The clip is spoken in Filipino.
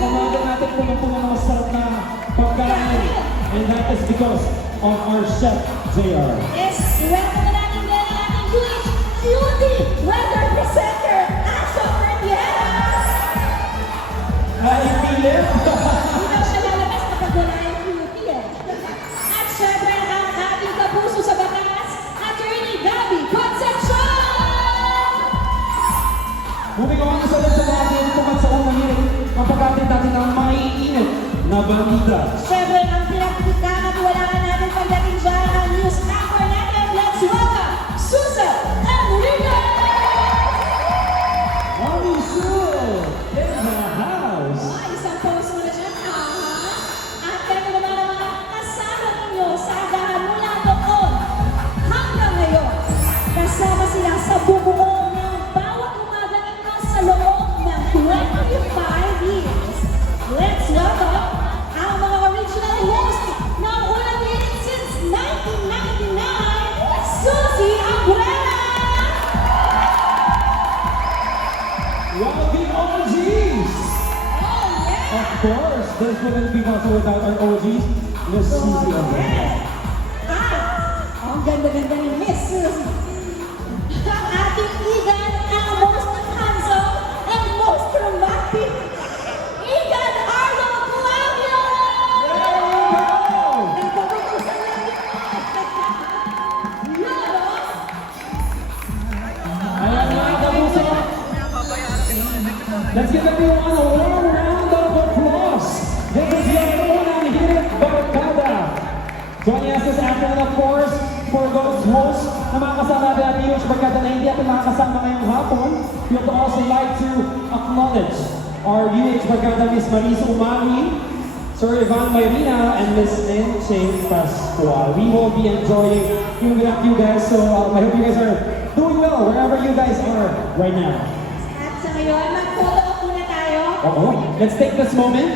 Namagan natin po po ng masarap na pagkain. And that is because of our chef, JR. Yes, welcome na natin din ang ating Jewish beauty weather presenter, Aso Fernandez! Ay, Philip! Hindi daw siya lalabas na pagwala yung beauty eh. At syempre, ang ating kapuso sa batas, Attorney Gabby Concepcion! Moving on sa The OGs! Oh, yeah! Of course, this wouldn't be possible without our OGs, Miss Susie Abreu. Ah, ang ganda-ganda ni Miss. Let's give everyone a warm round of applause. This is your unang hirit barkada. Joining us this afternoon, of course, for those hosts na mga kasama at English barkada na hindi ating makakasama ngayong hapon, we would also like to acknowledge our UH barkada Miss Marisa Umali, Sir Ivan Mayrina, and Miss Encheng Pascual. We will be enjoying being with you guys, so um, I hope you guys are doing well wherever you guys are right now. Ngayon, mag-photo op muna tayo. Oo. Let's take this moment